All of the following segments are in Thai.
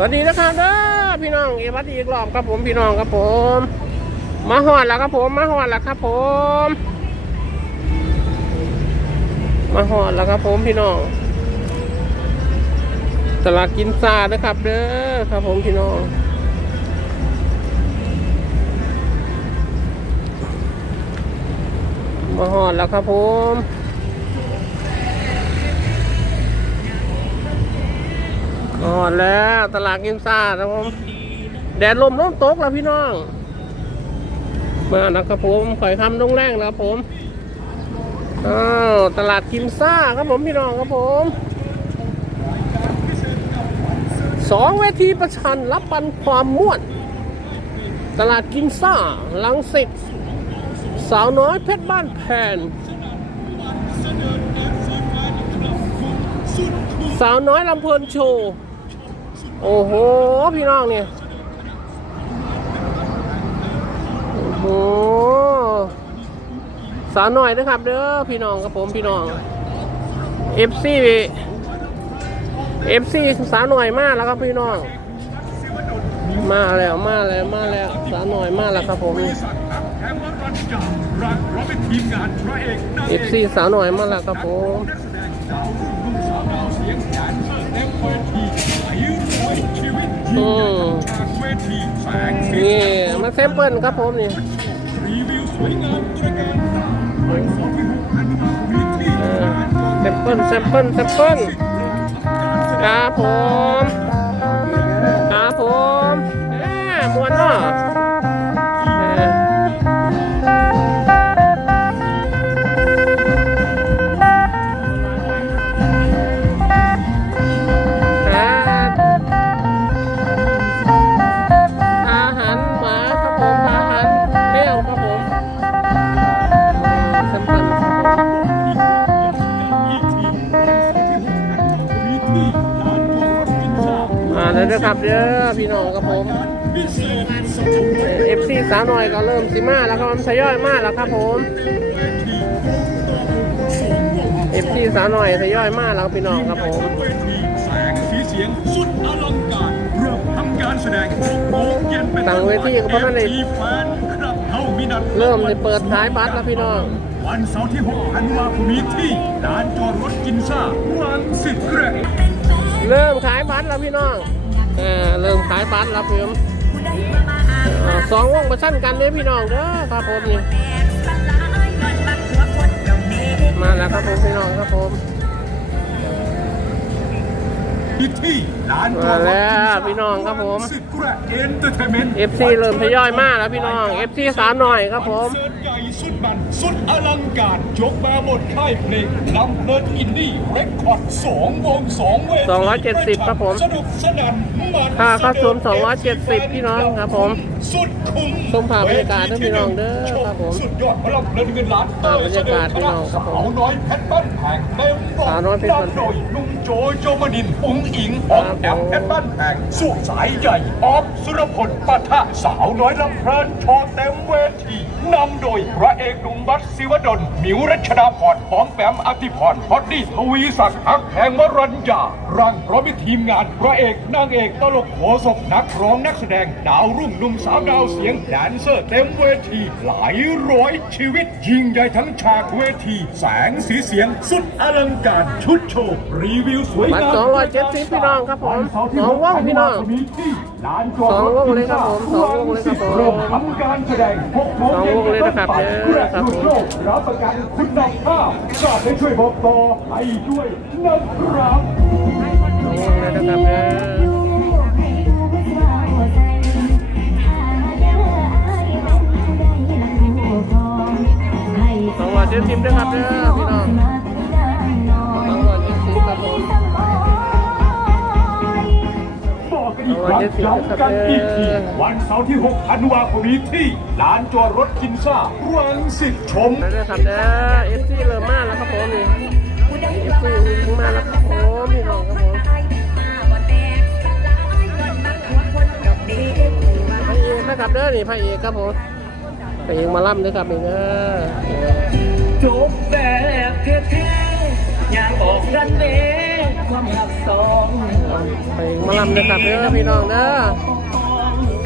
สวัสดีนะครับเด้อพี่น้องเอวัดอีกรอบครับผมพี่น้องครับผม มาหอดแล้วครับผมมาหอดแล้วครับผม มาหอดแล้วครับผมพี่น้องตลาดกินซาเด้อครับ เด้อครับผมพี่น้องมาหอดแล้วครับผม อ๋อแล้วตลาดกินซ่าครับผมแดดลมร่มตกแล้วพี่น้องมาแล้วครับผมข่อยคำลงแรงแล้วครับผมอ้าวตลาดกิมซ่าครับผมพี่น้องครับผมสองเวทีประชันรับปันความม่วน ตลาดกินซ่าลังสิตสาวน้อยเพชรบ้านแพนสาวน้อยลำเพลินโชว์ โอ้โห พี่น้องเนี่ย โอ้โห สาวน้อยนะครับเด้อพี่น้องครับผมพี่น้อง FC FC สาวหน่อยมากแล้วครับพี่น้อง มาแล้วมาแล้วมาแล้วสาวหน่อยมากแล้วครับผมเพราะเป็นทีมงานพระเอกนางเอก FC สาวหน่อยมากแล้วครับผม นี่มาเซมเปิลครับผมนี่รีวิวสวยงามตระการตาวันเสาร์ที่หกธันวาคมนี้ที่เออเซมเปิลเซมเปิลเซมเปิลครับผม มาแล้วนะครับเด้อพี่น้องครับผมพิเศษสมเด็จเอฟซีสาวหน่อยก็เริ่มสิมาแล้วครับทยอยมาแล้วครับผมเอฟซีสาวหน่อยทยอยมาแล้วครับพี่น้องครับผมเวทีแสงสีเสียงสุดอลังการเริ่มทำการแสดง6โมงเย็นเป็นตั้งเวทีก็เพราะนั่นเองทีแฟนคลับเฮามีนัดเริ่มจะเปิดท้ายบัตรแล้วพี่น้องวันเสาร์ที่6ธันวาคมนี้ที่ลานจอดรถกินซ่ารังสิตเกรดเริ่มขายบัตรแล้วพี่น้อง อ่าเริ่มขายบัตรแล้วพี่ผมอ่าสองวงประชันกันเด้อพี่น้องเด้อครับผมนี่มาแล้วครับผมพี่น้องครับผมที่ลานจอมาดรถแล้วพี่น้องครับผมสิตเกรดเอนเตอร์เทนเมนต์ FC เริ่มทยอยมาแล้วพี่น้อง FC สาวหน่อยครับผม คอนเสิร์ตใหญ่สุดมันสุดอลังการยกมาหมดค่ายเพลงลำเพลินอินดี้เรคคอร์ดสองวงสองเวที270ครับผมสนุกสนั่นมันค่าเข้าชม270พี่น้องครับผมสุดคุ้มชมภาพบรรยากาศนะพี่น้องเด้อครับผมสุดยอดพลังเงินเงินล้านภาพบรรยากาศพี่น้องครับผมสาวน้อยเพชรบ้านแพงเต็มรสาวน้อยเพชรบ้านแพงนำโดยนุ่มโจโจมนินทร์อุ๋งอิงออกแอมเพชรบ้านแพงสู้สายใหญ่ออฟสุรพลปะทะสาวน้อยลำเพลินโชว์เต็มเวทีนำโดยพระเอกหนุ่มบัสศิวดลมิวรัชดาพรหอมแปมอติพรฮอตดี้ทวีศักดิ์ฮักแห่งวรัญญารังพร้อมด้วยทีมงานพระเอกนางเอกตลกโหสกนักร้องนักแสดงดาวรุ่งหนุ่มสาวดาวเสียงแดนเซอร์เต็มเวที หลายร้อยชีวิต ยิ่งใหญ่ทั้งฉากเวที แสงสีเสียงสุดอลังการชุดโชว์ รีวิวสวยงามสองร้อยเจ็ดสิบพี่น้องครับผมสาร์ที่องวงพี่น้องสองรถวงเลยครับผมสองวงเลยครับผมเริ่มทำการแสดงหกโมงสองเย็นวงเลยนะครับป็ต้นไปเด้อครับผมรับประกันคุณภาพชาติให้ช่วยบอกต่อให้ด้วยนะครับสองวงเลยนะครับเด้อ สองร้อยเจ็ดสิบด้วยครับเด้อพี่น้องสองร้อยเจ็ดสิบครับผมบอกกันอีกครั้งย้ำกันอีกทีวันเสาร์ที่ 6 ธันวาคมนี้ที่ลานจอดรถกินซ่ารังสิตชมแล้วด้วยครับเด้อเอฟซีเริ่มมาแล้วครับผมนี่เอฟซีอุ้งมาแล้วครับผมพี่น้องครับผมพระเอกนะครับเด้อนี่พระเอกครับผม ไปเองมาล่ำด้วยครับนี่เด้อจบแบบเท่ๆอย่างออกรันเวย์ไปมาล่ำเด้อครับเด้อพี่น้องเด้อ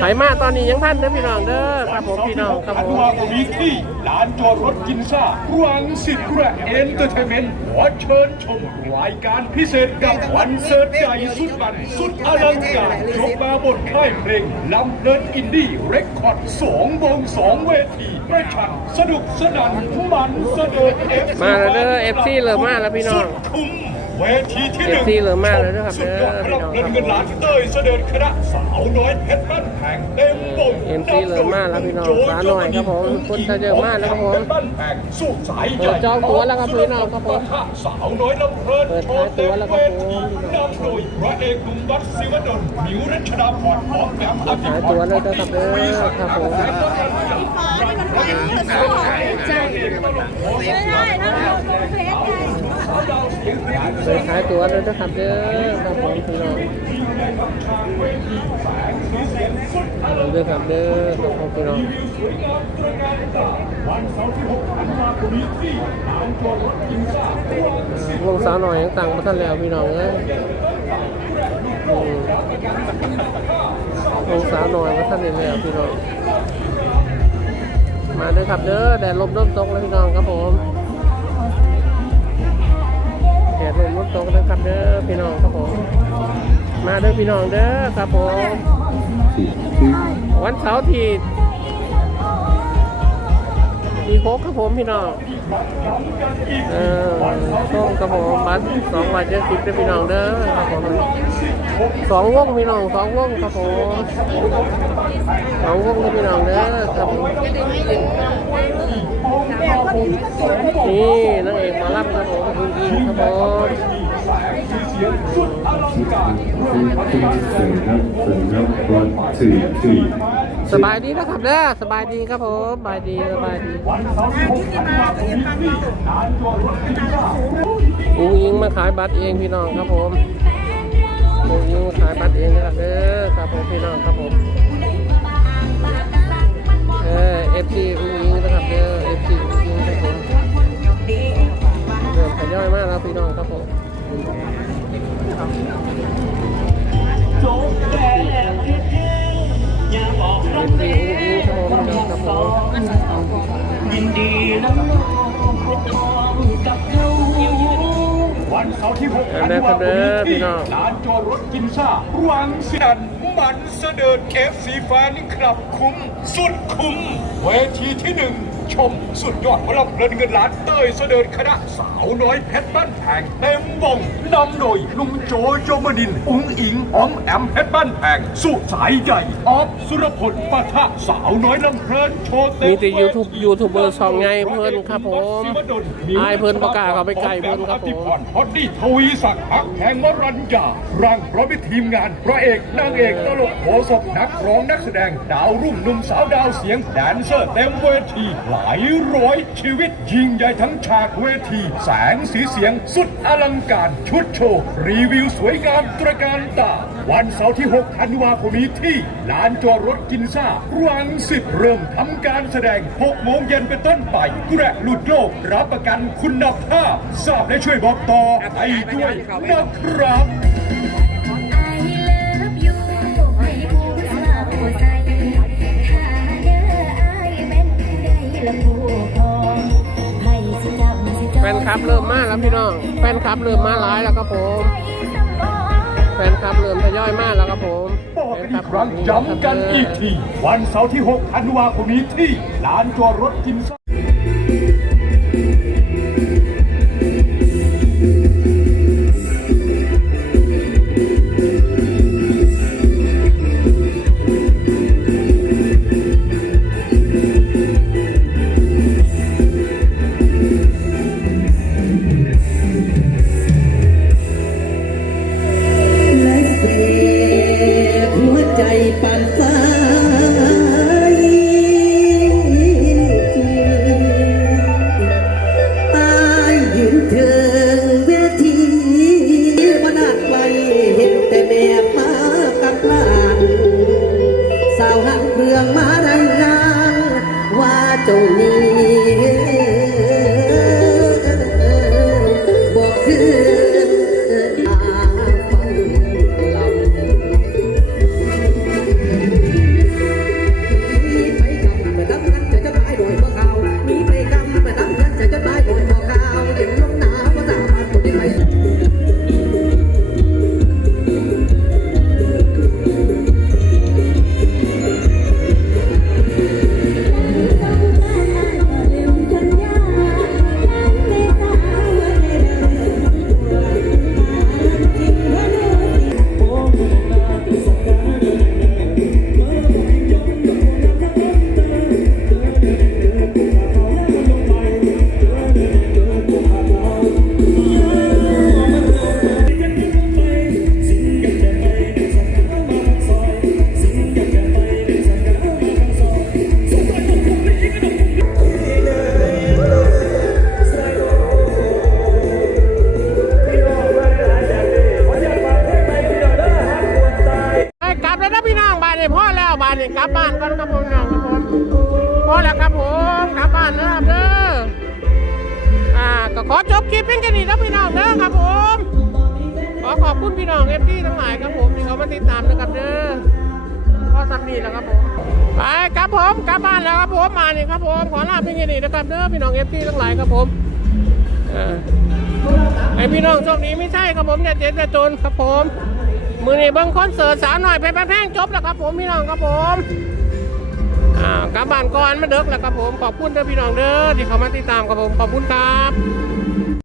ไขมาตอนนี้ยังพันเด้อพี่น้องเด้อครับผมพี่น้องครับอันผมวาคมีที่ลานจอดรถกินซ่ารังสิตกระเอนเตอร์เทนเมนต์ขอเชิญชมรายการพิเศษกับวันเสิร์ตใหญ่สุดมันสุดอลังการยกมาบนค่ายเพลงลำเพลินอินดี้เรคคอร์ดสองวงสองเวทีประชันสนุกสนานมันเสนอเอฟมาแล้วเด้อ FC เริ่มมาแล้วพี่น้องคุ้ม เวทีที่หนึ่ง FC เริ่มมาแล้วนะครับสุดยอดเด้อรับพี่น้องเงินเงินล้านเต้ยเสด็จคณะสาวน้อยเพชรบ้านแพงเต็มวง MC เริ่มมาแล้วพี่น้องสาวน้อยครับผมคนจะเยอะมากนะครับผมบ้านแพงสู้สายใหเปิญ่ดจองตั๋วแล้วครับพี่น้องครับผมสาวน้อยลำเพลินเปิดขายตั๋วแล้วครับผมนำโดยพระเอกหนุ่มวัดศิวดลมิวรัชดาพรพร้อมแบมอภิขายพตั๋วรเลยเด้อครับเด้อครับผม ฟ้านี่มันเป็นกระสอบใจไม่ได้นะเราลงเฟซไง เปิดขายตัวเลยเด้อครับเด้อครับผมพี่น้องเด้อครับเด้อครับผมพี่น้องวันเราลานจองสาวหน่อยยังตังมาท่านแล้วพี่น้องเอ้ยอืมวงสาวหน่อยมาท่านนี่แล้วพี่น้องมาเด้อครับเด้อแดดลมเริ่มตกแล้วพี่น้องครับผม ดดลมเริ่มตกแล้วครับเด้อพี่น้องครับผม มาเด้อพี่น้องเด้อครับผม วันเสาร์ที่ ที่หกครับผมพี่น้องเออช่วงครับผมบัตรสองวันเจ็ดสิบเด้อพี่น้องเด้อครับผมสองวงพี่น้องสองวงครับผมสองวงเด้อพี่น้องเด้อครับผมนี่นางเอกมารับครับผมคุณยิงครับผมเสร็จครับเสร็จครับวันสี่สี่ สบายดีนะครับเด้อสบายดีครับผมสบายดีสบายดีอุ้งยิงมาขายบัตรเองพี่น้องครับผมอุ้งยิงมาขายบัตรเองนะครับเด้อครับผมพี่น้องครับผม ที่6ธันวาคมนี้ที่ลานจอดรถกินซ่าวังสิตมันเสด็จเอฟซีแฟนคลับคุ้ม สุดคุ้ม เวทีที่หนึ่ง ชม สุดยอดพลังเพลินเงินล้านเต้ยเสด็จคณะสาวน้อยเพชรบ้านแพงเต็มวงนำโดยลุงโจโจมนินทร์อุ้งอิงออมแอมเพชรบ้านแพงสุสายใหญ่ออฟสุรพลปะทะสาวน้อยลำเพลินโชว์เต็มีแต่ YouTube ยูทูบเบอร์ช่องไงเพิ่นครับผมศิวดลอายเพิ่นประกาศเขาไปไกลเพิ่นครับผมพรพอดดี้ทวีศักดิ์พักแห่งวรัญญาร่างพร้อมด้วยทีมงานพระเอกนางเอกตลกโฆษกนักร้องนักแสดงดาวรุ่งหนุ่มสาวดาวเสียงแดนเซอร์เต็มเวทีหลายร้อยชีวิตยิ่งใหญ่ทั้งฉากเวที แสงสีเสียงสุดอลังการชุดโชว์ รีวิวสวยงามตระการตา วันเสาร์ที่ 6 ธันวาคมนี้ที่ลานจอดรถกินซ่ารังสิตเริ่มทำการแสดง 6 โมงเย็นเป็นต้นไปแกระหลุดโลกรับประกันคุณภาพทราบและช่วยบอกต่อไปด้วยนะครับ เริ่มมาแล้วพี่น้อง แฟนคลับเริ่มมาหลายแล้วครับผม แฟนคลับเริ่มทยอยมาแล้วครับผมบอกแฟกันนอีกครั้งย้ำกันอีกที วันเสาร์ที่ 6 ธันวาคมนี้ที่ลานจอดรถกินซ่า เสพหัวใจปานสายอายยืนเทิงเวทีมานาดไว้เห็นแต่แม่มากับหลานสาวหางเครื่องมารายงานว่าเจ้านี้ จบคลิปเพียงแค่นี้นะพี่น้องเด้อครับผมขอขอบคุณพี่น้องเอฟซีทั้งหลายครับผมที่เขามาติดตามนะครับเด้อพอสำนีแล้วครับผมไปครับผมกลับบ้านแล้วครับผมมานี่ครับผมขอลาเพียงแค่นี้นะครับเด้อพี่น้องเอฟซีทั้งหลายครับผมเออไอพี่น้องโชคดีไม่ใช่ครับผมเนี่ยเจ็ดจะจนครับผมมือนี่เบิ้งคอนเสิร์ตสาวหน่อยเพชรแพงจบแล้วครับผมพี่น้องครับผมกลับบ้านก่อนมาเด็กแล้วครับผมขอบคุณเด้อพี่น้องเด้อที่เขามาติดตามครับผมขอบคุณครับ